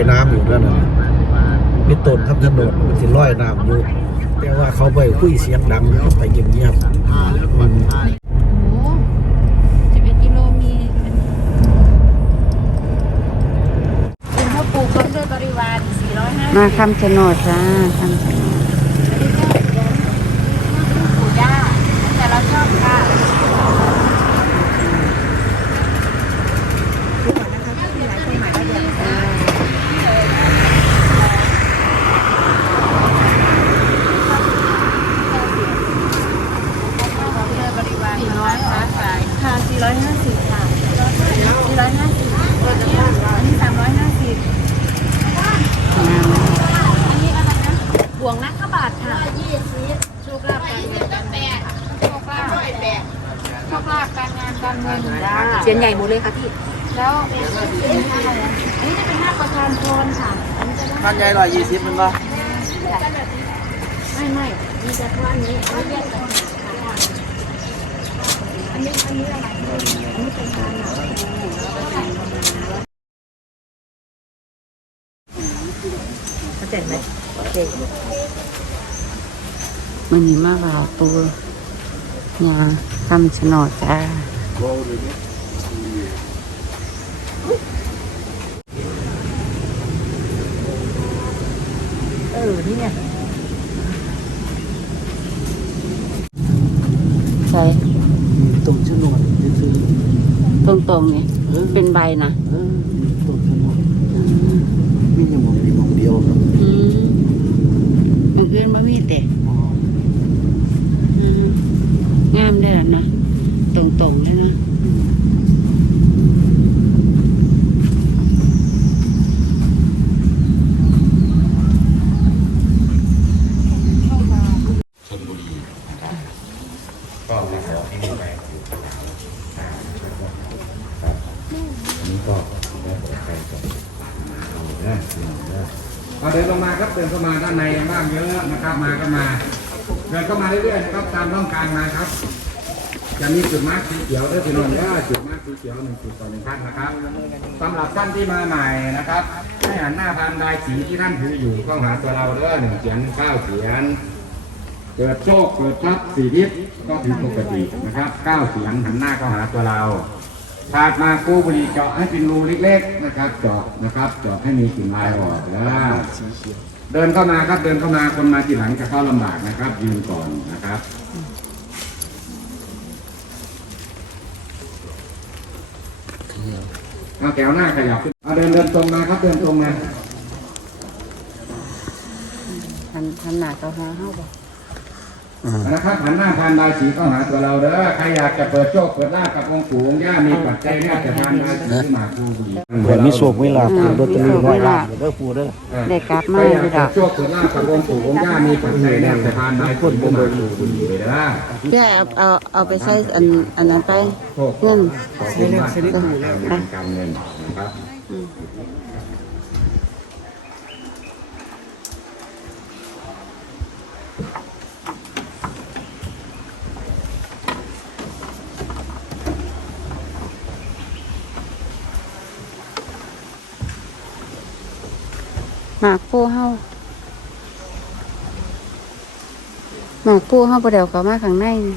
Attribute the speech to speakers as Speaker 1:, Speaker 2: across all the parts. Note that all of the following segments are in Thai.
Speaker 1: อยน้ำอยู่นั่นน่ะมีต้นทำถนนมันสิลอยน้ำอยู่ แต่ว่าเขาไปคุยเสียงดังเขาไปเงียบๆอืม
Speaker 2: โอ้สิบเอ็ดกิโลมีคุณพ่อปลูกต้นด้วยบริวารสี่ร้อยห้า
Speaker 3: มาคำชะโนดจ้าคำชะโนด
Speaker 2: ปลูกหญ้าแต่เราชอบค่ะสี่ร้อยค่ะค่ะสี่ร้อยห้าสิบค่ะสี่ร้อยห้าสิบตัวเนี้ยอันนี้สามร้อยห้าสิบ
Speaker 3: งาม
Speaker 2: อันนี้อะไรนะห่วงนักขบาทค่ะยี่สิบโชคลาภการเงินการแปดโชคลาภ โชคลาภการงานการเงินจ้า
Speaker 4: เสียนใหญ่หมดเลยค่ะพี่
Speaker 2: แล้วอันนี้อะไรอะอันนี้จะเป็นหน้าประธานพรค่ะอันนี้จะได้
Speaker 1: ท่านใหญ่ร้อยยี่สิบมันบ่
Speaker 2: ไม่ไม่มีแต่ท่านนี้อันนี้แยกกันค่ะอันนี้อันนี้อะไรอันนี้เป็นทานหนัก
Speaker 4: เข้าใจไหมโอเค
Speaker 3: มันนี้มาบ่าวปู งาคำชะโนดจ้า
Speaker 4: เออ นี่ไง
Speaker 3: ใช่
Speaker 1: ต้นชะโนดซื้อ
Speaker 3: ตรงตรงๆเนี่ยเป็นใบนะ
Speaker 1: เออต้นชะโนดมีอยู่หมองนี้หมองเดียวครับ
Speaker 3: อืมมันเกินมามีแต่อืม งามได้แล้วนะ ตรงๆเลยนะ
Speaker 5: ชนบุรีนะครับก็มาขอให้มีแรงอยู่อ่าครับอันนี้ก็ได้ขอใครก็เอาได้เอาได้
Speaker 6: เอาเดินลงมาครับเดินเข้ามาด้านในยังว่างเยอะนะครับมาก็มาเดินเข้ามาเรื่อยๆนะครับตามร่องกางมาครับ จะมีจุดมาร์คสีเขียวด้วยพี่น้องว่าจุดมาร์คสีเขียวหนึ่งจุดต่อหนึ่งท่านนะครับสำหรับท่านที่มาใหม่นะครับให้หันหน้าทางลายสีที่ท่านถืออยู่ก็หาตัวเราเด้อหนึ่งเขียนเก้าเขียนเกิดโชคเกิดทรัพย์สี่ทิศก็ถือปกตินะครับเก้าเสียงหันหน้าเข้าหาตัวเราถาดมากู้บุหรี่เจาะให้เป็นรูเล็กๆนะครับเจาะนะครับเจาะให้มีกลิ่นลายออกแล้วเดินเข้ามาครับเดินเข้ามาคนมาทีหลังจะเข้าลำบากนะครับ ยืนก่อนนะครับ เอาแถวหน้าขยับขึ้นเอาเดินเดินตรงมาครับเดินตรงมา
Speaker 3: ทันทันหนาต่อหาเข้าบ่
Speaker 6: นะครับหันหน้าทานบายสีเข้าหาตัวเราเด้อใครอยากจะเปิดโชคเปิดลาภกับองค์ปู่องค์ย่ามีปัจจัยเนี่ยจะทานบายสีหมากคูบุรี
Speaker 1: เผื่อมีโชคมีลาภลอตเตอรี่ร้อยล้านเด้อปู่เด้อ
Speaker 3: ได้กลับ
Speaker 6: ใค
Speaker 3: มาร
Speaker 6: อยาก
Speaker 3: เลยด
Speaker 6: จะ
Speaker 3: อก
Speaker 6: โชคเปิดลาภกับองค์ปู่องค์ย่ามีปัจจัยเนี่ยจะทานบายสีหมากคูบุรีเลยนะ
Speaker 3: แย่เอาเอาเอาไปใช้อันอันนั้นไป
Speaker 6: โชค
Speaker 3: เงิน
Speaker 6: ขอบคุณมากการการเงินนะครับ
Speaker 3: หมากผู้เฮาหมากผู้เฮาประเดี๋ยวก็มาข้างในนี่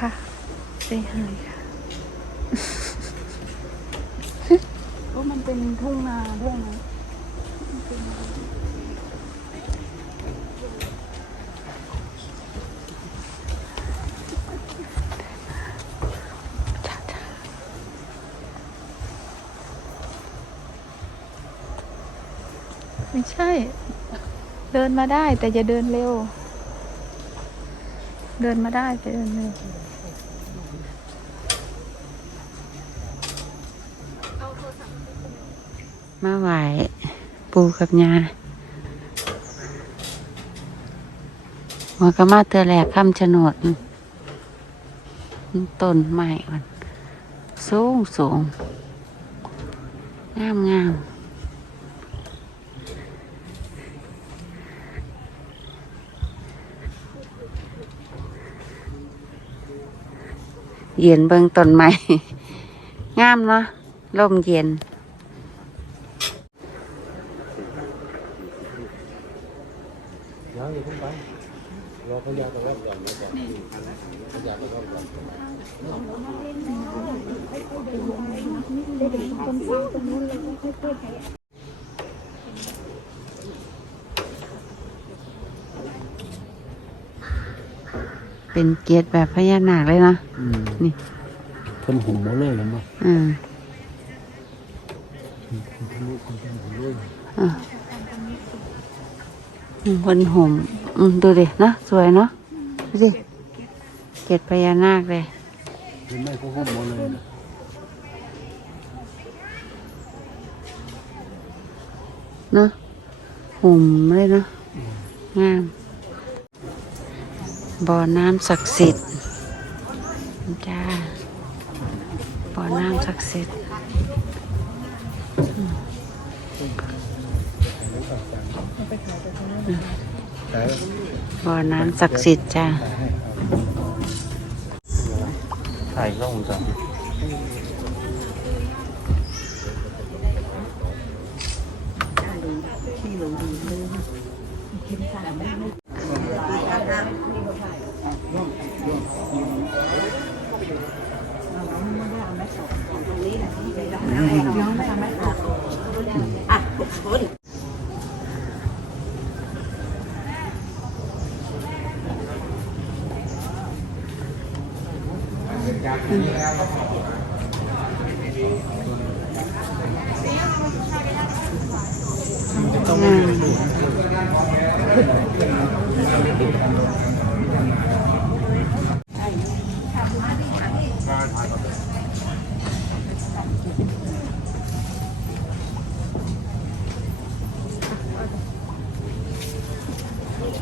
Speaker 2: ค่ะเป็นทุ่งนาด้วยนะไม่ใช่ เดินมาได้แต่อย่าเดินเร็ว เดินมาได้แต่เดินเร็ว
Speaker 3: มาไหวปูกับยาหัวกะมาเตือแหลกคำชะโนดต้นไม้มันสูงสูงงามงาม เย็นเบิงต้นไม้งามเนาะลมเย็น
Speaker 1: ยังอยู่ขึ้นไปรอพยาตะวันก่อนนะก่อนพยาตะวันก่อน
Speaker 3: เป็นเกียรติแบบพญานาคเลยเนาะ
Speaker 1: อืม
Speaker 3: นี่
Speaker 1: เพิ่นหุ่มมาเลยเห็นไหม
Speaker 3: อืมอะอืมบนห่มอืมดูดิเนาะสวยเนาะดูดิเกียรติพญานาคเลย
Speaker 1: เห็นไหมเขาหุ่มมาเลยนะ
Speaker 3: เนาะห่มเลยเนาะงาม บ่อน้ำศักดิ์สิทธิ์จ้าบ่อน้ำศักดิ์สิทธิ์บ่อน้ำศักดิ์สิทธิ์จ้า
Speaker 1: ถ่ายกล้องวงจรปิด
Speaker 3: ต้องา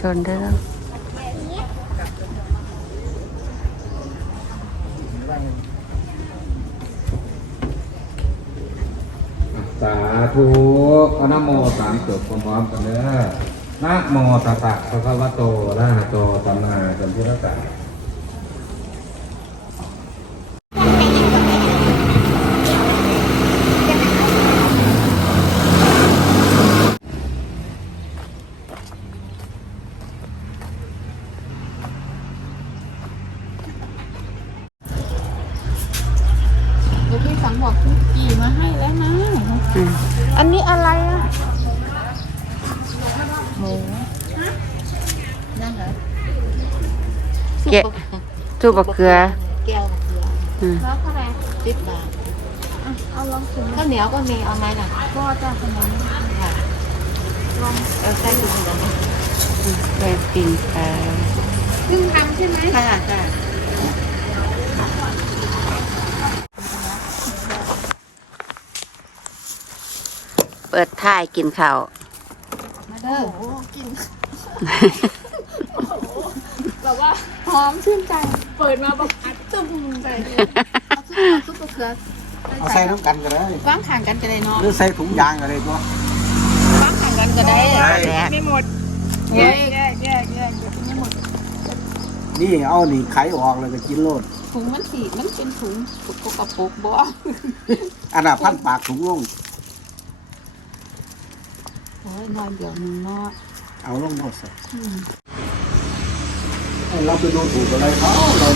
Speaker 3: ได้แล้ว
Speaker 6: สาธุอนะโมสามจบพร้อมกันเด้อนะโมตัสสะภะคะวะโตอะระหะโตสัมมาสัมพุทธัสสะ
Speaker 2: เดี๋ยวพี่สังบอกทุกกี่มาให้แล้วนะ
Speaker 3: อืม
Speaker 2: อันนี้อะไรอะหมู
Speaker 3: แกะจูบบักเกลือ
Speaker 4: แก้วกับเกลือ
Speaker 3: อืม
Speaker 2: แล้วเท่าไหร่
Speaker 4: สิบบาท
Speaker 2: อะเอาลองถึง
Speaker 4: ข้าวเหนียวก็มีเอาไหมล่ะ
Speaker 2: ก็จะขนม
Speaker 4: ค่ะเอาใส่ถุงเดี๋ยวนะ
Speaker 3: แกงปิ่งปลา
Speaker 2: เพิ่งทำใช่ไหม
Speaker 4: ค่ะค่ะ
Speaker 3: เปิดท้ายกินข้าว
Speaker 2: มาเด้อกินแบบ ว่าพร้อมชื่นใจ เปิดมาแบบอัดตึ้มใจเลยเอาซุปเอาซุปมะเขือ
Speaker 1: เอาใส่น้ำกันก็ได้
Speaker 4: วางข้างกันก็ได้เนาะ
Speaker 1: หรือใส่ถุงยางก็ได้ตัว
Speaker 4: วางข้างกันก็ได้
Speaker 1: ได้
Speaker 7: ไม่หมดแยกแยกแยกแยกเดี๋ยวไม่หมด
Speaker 1: นี่เอานี่ไขออกเลยก็กินโลด
Speaker 4: ถุงมันสีมันเป็นถุงปกกระปุกบ่
Speaker 1: อันน่ะพันปากถุงลง
Speaker 4: โอ้ยน้อยเดียวหนึงเนาะ
Speaker 1: เอาลงหมดสิให้ เราไปดูถูกอะไรเขาเรา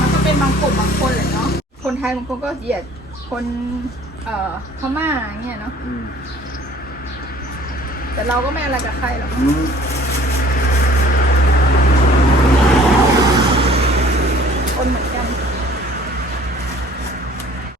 Speaker 7: มันก็เป็นบางกลุ่มบางคนแหละเนาะคนไทยบางคนก็เหยียดคนเอ่อพม่าอย่างเงี้ยเนาะ
Speaker 1: อืม
Speaker 7: แต่เราก็ไม่อะไรกับใครหรอก
Speaker 1: อืม